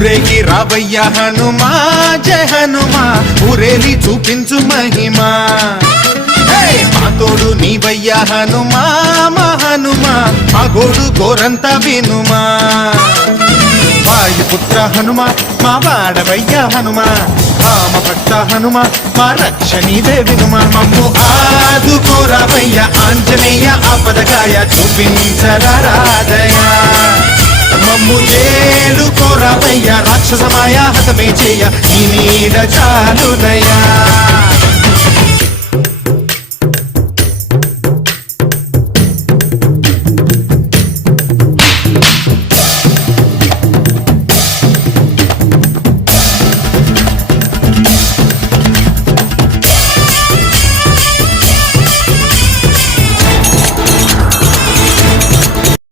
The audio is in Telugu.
ఊరేగి రావయ్య హనుమా జయ హనుమా ఊరేలి చూపించు మహిమా మా తోడు నీవయ్య హనుమా మా హనుమా మా గోడు గోరంత వినుమా వాయుపుత్ర హనుమా మా వాడవయ్య హనుమా రామభక్త హనుమా మా రక్షణీదే వినుమా మమ్ము ఆదుకోరావయ్య ఆంజనేయ ఆపదగాయ చూపించరాదయ మమ్ము ఏలుకోరావయ్య రాక్షసమాయ హతమే చేయ ఈ నీడ చాలునయా